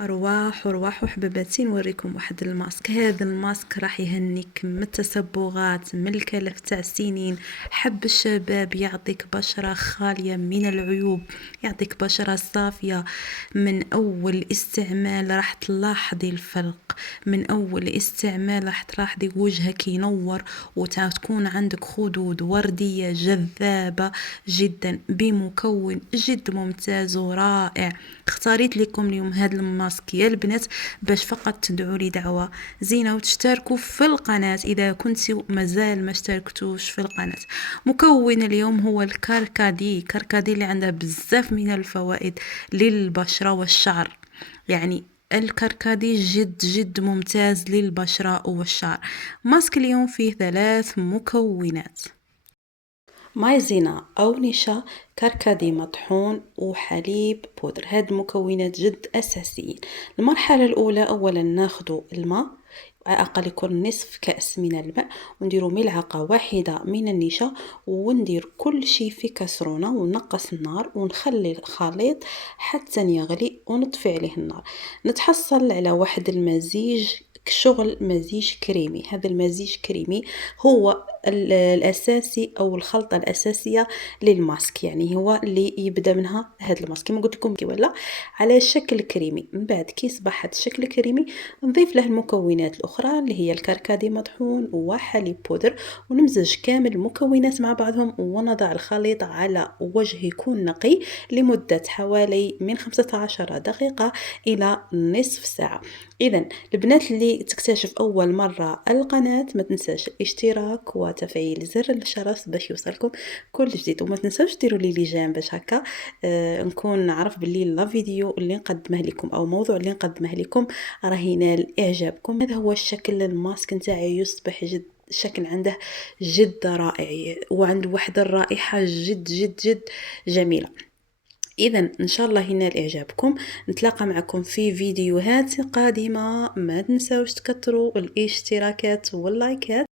أرواح وحباباتي نوريكم واحد الماسك. هذا الماسك راح يهنيك من التصبغات، من الكلف تاع السنين. حب الشباب، يعطيك بشرة خالية من العيوب، يعطيك بشرة صافية. من أول استعمال راح تلاحظي الفرق، من أول استعمال راح تلاحظي وجهك ينور وتكون عندك خدود وردية جذابة جدا، بمكون جد ممتاز ورائع. اختاريت لكم اليوم هذا الماسك يا البنات باش فقط تدعوا لي دعوه زينه وتشتركوا في القناه اذا كنتوا مازال ما اشتركتوش في القناه. مكون اليوم هو الكركدي اللي عنده بزاف من الفوائد للبشره والشعر. يعني الكركدي جد ممتاز للبشره والشعر. ماسك اليوم فيه 3 مكونات: مايزينا أو نشا، كركدي مطحون، وحليب بودر. هاد المكونات جد أساسيين. المرحلة الأولى أولا ناخدو الماء، أقل يكون نصف كأس من الماء، ونديرو ملعقة واحدة من النشا، وندير كل شيء في كسرونة ونقص النار ونخلي الخليط حتى يغلي ونطفي عليه النار. نتحصل على واحد المزيج، شغل مزيج كريمي. هذا المزيج كريمي هو الأساسي أو الخلطة الأساسية للماسك، يعني هو اللي يبدأ منها هذا الماسك كما قلت لكم ولا على شكل كريمي. من بعد كي صبح هذا الشكل كريمي نضيف له المكونات الأخرى اللي هي الكركدي مطحون وحليب بودر، ونمزج كامل المكونات مع بعضهم ونضع الخليط على وجه يكون نقي لمدة حوالي من 15 دقيقة إلى نصف ساعة. إذا البنات اللي تكتشف أول مرة القناة ما تنساش الاشتراك وتفعيل زر الجرس باش يوصلكم كل جديد، وما تنساوش ديروا لي ليجان باش هكا نكون نعرف باللي لا فيديو اللي نقدمه لكم او موضوع اللي نقدمه لكم راه ينال اعجابكم. هذا هو الشكل الماسك نتاعي، يصبح جد الشكل عنده جد رائع وعنده واحد الرائحة جد جميلة. إذا إن شاء الله ينال إعجابكم. نتلاقى معكم في فيديوهات قادمة. ما تنسوش تكتروا الاشتراكات واللايكات